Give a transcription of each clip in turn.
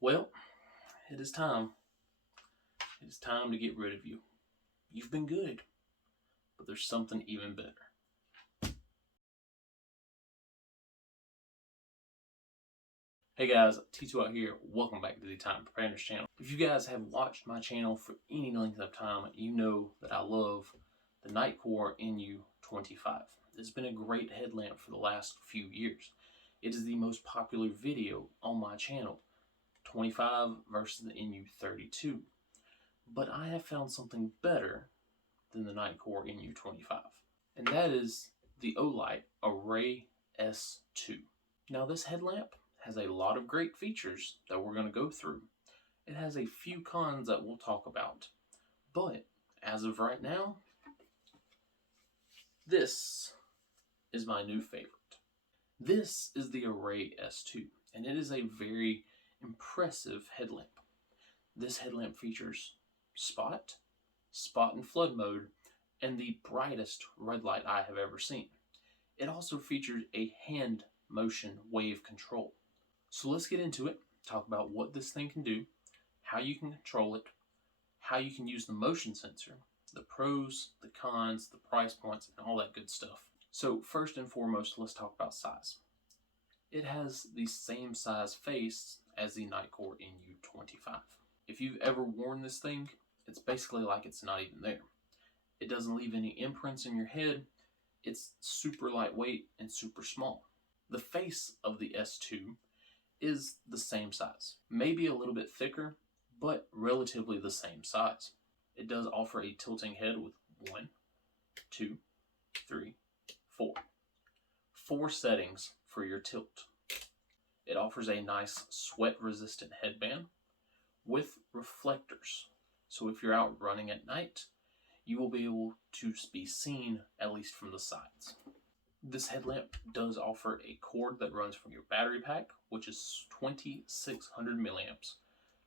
Well, it is time. It is time to get rid of you. You've been good, but there's something even better. Hey guys, T2 out here. Welcome back to the Time Preparedness channel. If you guys have watched my channel for any length of time, you know that I love the Nightcore NU25. It's been a great headlamp for the last few years. It is the most popular video on my channel, 25 versus the NU32. But I have found something better than the Nightcore NU25, and that is the Olight Array S2. Now this headlamp has a lot of great features that we're going to go through. It has a few cons that we'll talk about, but as of right now, this is my new favorite. This is the Array S2, and it is a very impressive headlamp. This headlamp features spot and flood mode, and the brightest red light I have ever seen. It also features a hand motion wave control. So let's get into it, talk about what this thing can do, how you can control it, how you can use the motion sensor, the pros, the cons, the price points, and all that good stuff. So first and foremost, let's talk about size. It has the same size face as the Nightcore NU25. If you've ever worn this thing, it's basically like it's not even there. It doesn't leave any imprints in your head. It's super lightweight and super small. The face of the S2 is the same size, maybe a little bit thicker, but relatively the same size. It does offer a tilting head with 1, 2, 3, 4. 4 settings for your tilt. It offers a nice sweat-resistant headband with reflectors. So if you're out running at night, you will be able to be seen at least from the sides. This headlamp does offer a cord that runs from your battery pack, which is 2600 milliamps,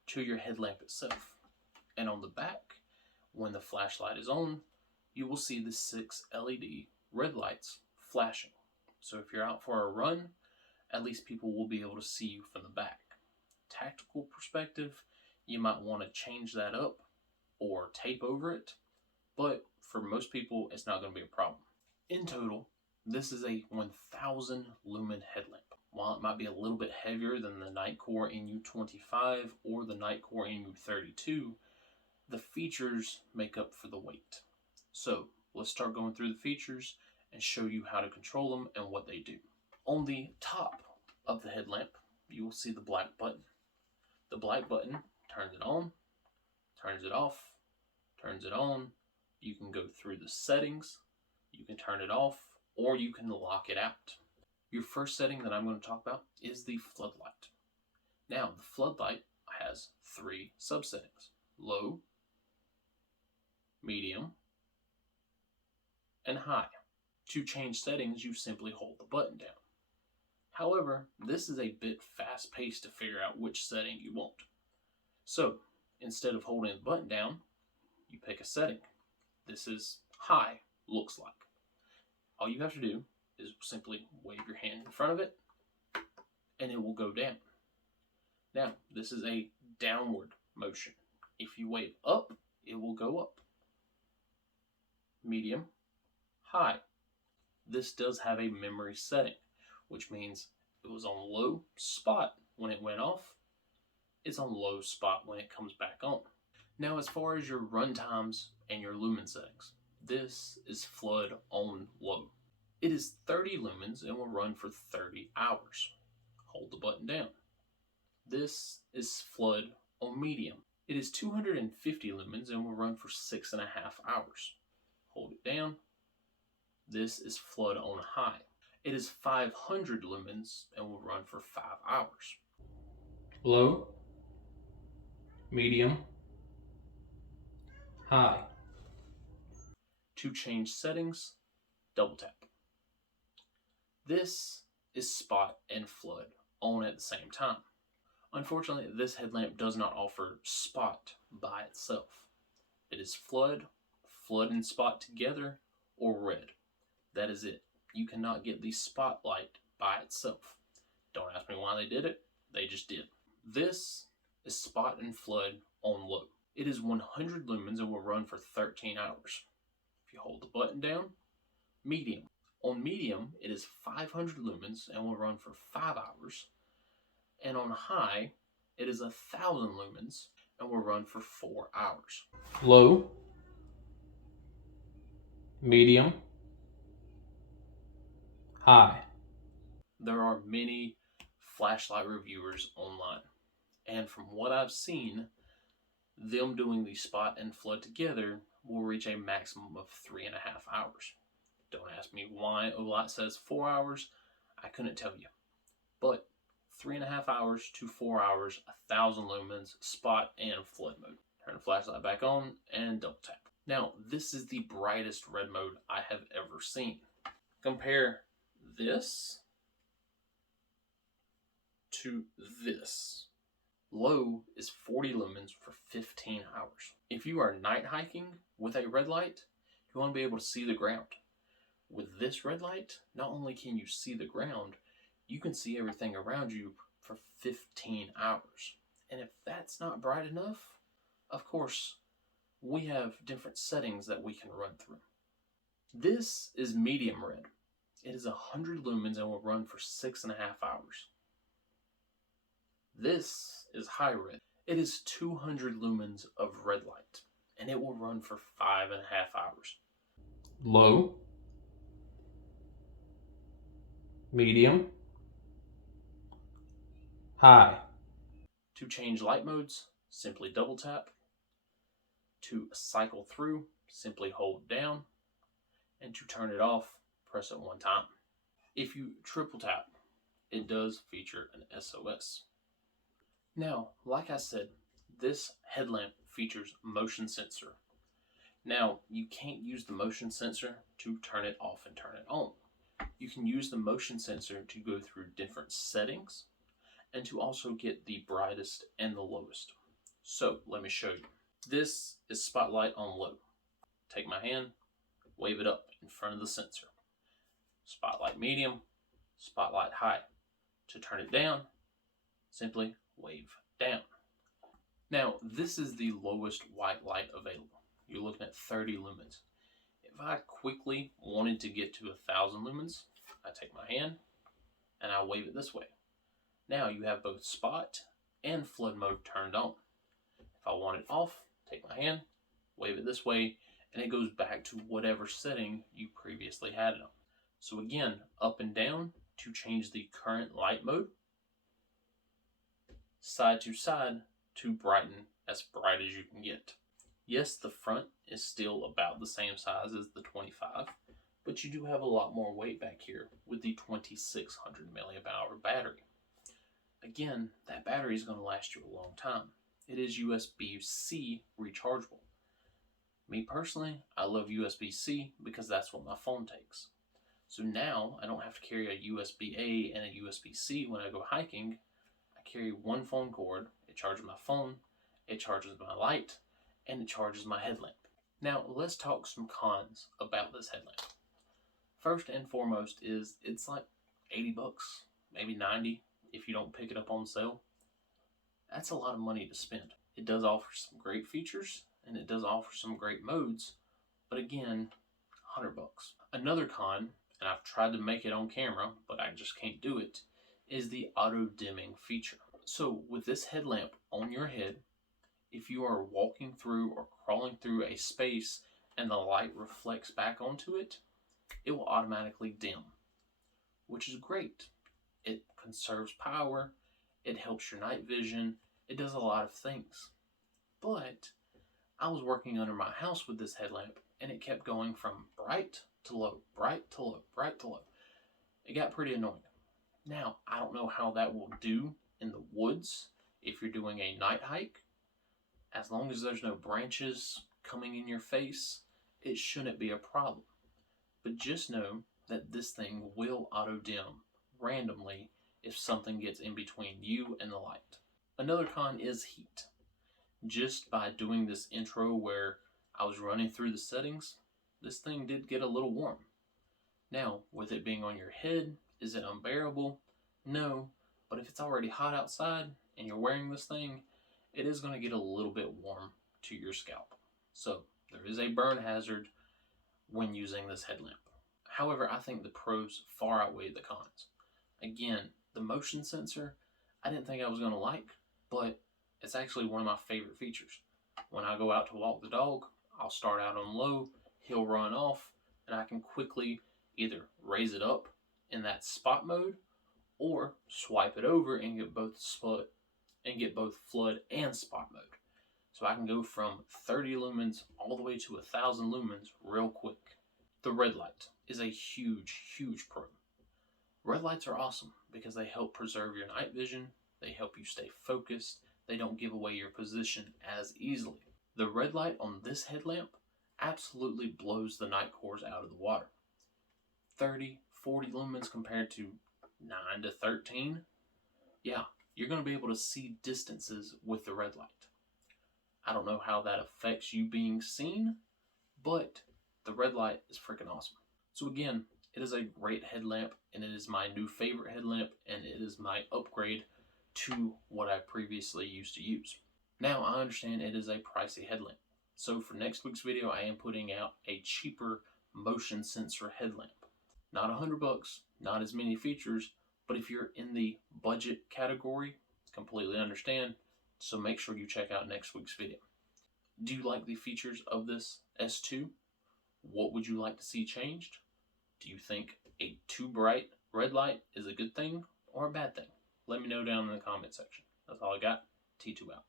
to your headlamp itself. And on the back, when the flashlight is on, you will see the 6 LED red lights flashing. So if you're out for a run, at least people will be able to see you from the back. Tactical perspective, you might want to change that up or tape over it, but for most people, it's not going to be a problem. In total, this is a 1000 lumen headlamp. While it might be a little bit heavier than the Nightcore NU25 or the Nightcore NU32, the features make up for the weight. So let's start going through the features and show you how to control them and what they do. On the top of the headlamp, you will see the black button. The black button turns it on, turns it off, turns it on. You can go through the settings, you can turn it off, or you can lock it out. Your first setting that I'm going to talk about is the floodlight. Now, the floodlight has 3 subsettings: low, medium, and high. To change settings, you simply hold the button down. However, this is a bit fast-paced to figure out which setting you want. So, instead of holding the button down, you pick a setting. This is high, looks like. All you have to do is simply wave your hand in front of it, and it will go down. Now, this is a downward motion. If you wave up, it will go up. Medium, high. This does have a memory setting, which means it was on low spot when it went off. It's on low spot when it comes back on. Now, as far as your run times and your lumen settings, this is flood on low. It is 30 lumens and will run for 30 hours. Hold the button down. This is flood on medium. It is 250 lumens and will run for 6.5 hours. Hold it down. This is flood on high. It is 500 lumens and will run for 5 hours. Low, medium, high. To change settings, double tap. This is spot and flood on at the same time. Unfortunately, this headlamp does not offer spot by itself. It is flood and spot together, or red. That is it. You cannot get the spotlight by itself. Don't ask me why they did it. They just did. This is spot and flood on low. It is 100 lumens and will run for 13 hours. If you hold the button down, medium. On medium, it is 500 lumens and will run for 5 hours. And on high, it is 1,000 lumens and will run for 4 hours. Low, medium, high. There are many flashlight reviewers online, and from what I've seen, them doing the spot and flood together will reach a maximum of 3.5 hours. Don't ask me why Olight says 4 hours, I couldn't tell you. But 3.5 hours to 4 hours, 1,000 lumens, spot and flood mode. Turn the flashlight back on and double tap. Now, this is the brightest red mode I have ever seen. Compare this to this. Low is 40 lumens for 15 hours. If you are night hiking with a red light, you want to be able to see the ground. With this red light, not only can you see the ground, you can see everything around you for 15 hours. And if that's not bright enough, of course, we have different settings that we can run through. This is medium red. It is 100 lumens and will run for 6.5 hours. This is high red. It is 200 lumens of red light, and it will run for 5.5 hours. Low, medium, high. To change light modes, simply double tap. To cycle through, simply hold down. And to turn it off, press it one time. If you triple tap, it does feature an SOS. Now, like I said, this headlamp features motion sensor. Now, you can't use the motion sensor to turn it off and turn it on. You can use the motion sensor to go through different settings and to also get the brightest and the lowest. So, let me show you. This is spotlight on low. Take my hand, wave it up in front of the sensor. Spotlight medium, spotlight high. To turn it down, simply wave down. Now, this is the lowest white light available. You're looking at 30 lumens. If I quickly wanted to get to 1,000 lumens, I take my hand and I wave it this way. Now you have both spot and flood mode turned on. If I want it off, take my hand, wave it this way, and it goes back to whatever setting you previously had it on. So again, up and down to change the current light mode, side to side to brighten as bright as you can get. Yes, the front is still about the same size as the 25, but you do have a lot more weight back here with the 2600 mAh battery. Again, that battery is going to last you a long time. It is USB-C rechargeable. Me personally, I love USB-C because that's what my phone takes. So now I don't have to carry a USB-A and a USB-C when I go hiking. I carry one phone cord, it charges my phone, it charges my light, and it charges my headlamp. Now let's talk some cons about this headlamp. First and foremost is it's like 80 bucks, maybe 90 if you don't pick it up on sale. That's a lot of money to spend. It does offer some great features and it does offer some great modes, but again, 100 bucks. Another con, and I've tried to make it on camera, but I just can't do it, is the auto dimming feature. So with this headlamp on your head, if you are walking through or crawling through a space and the light reflects back onto it, it will automatically dim, which is great. It conserves power, it helps your night vision, it does a lot of things. But I was working under my house with this headlamp and it kept going from bright to low, bright to low, bright to low. It got pretty annoying. Now, I don't know how that will do in the woods if you're doing a night hike. As long as there's no branches coming in your face, it shouldn't be a problem. But just know that this thing will auto dim randomly if something gets in between you and the light. Another con is heat. Just by doing this intro where I was running through the settings, this thing did get a little warm. Now, with it being on your head, is it unbearable? No, but if it's already hot outside and you're wearing this thing, it is going to get a little bit warm to your scalp. So there is a burn hazard when using this headlamp. However, I think the pros far outweigh the cons. Again, the motion sensor, I didn't think I was going to like, but it's actually one of my favorite features. When I go out to walk the dog, I'll start out on low, he'll run off, and I can quickly either raise it up in that spot mode or swipe it over and get both flood and spot mode. So I can go from 30 lumens all the way to 1,000 lumens real quick. The red light is a huge pro. Red lights are awesome because they help preserve your night vision, they help you stay focused, they don't give away your position as easily. The red light on this headlamp absolutely blows the night cores out of the water. 30, 40 lumens compared to 9 to 13. Yeah, you're going to be able to see distances with the red light. I don't know how that affects you being seen, but the red light is freaking awesome. So again, it is a great headlamp, and it is my new favorite headlamp, and it is my upgrade to what I previously used to use. Now, I understand it is a pricey headlamp. So for next week's video, I am putting out a cheaper motion sensor headlamp. Not $100, not as many features, but if you're in the budget category, completely understand. So make sure you check out next week's video. Do you like the features of this S2? What would you like to see changed? Do you think a too bright red light is a good thing or a bad thing? Let me know down in the comment section. That's all I got. T2 out.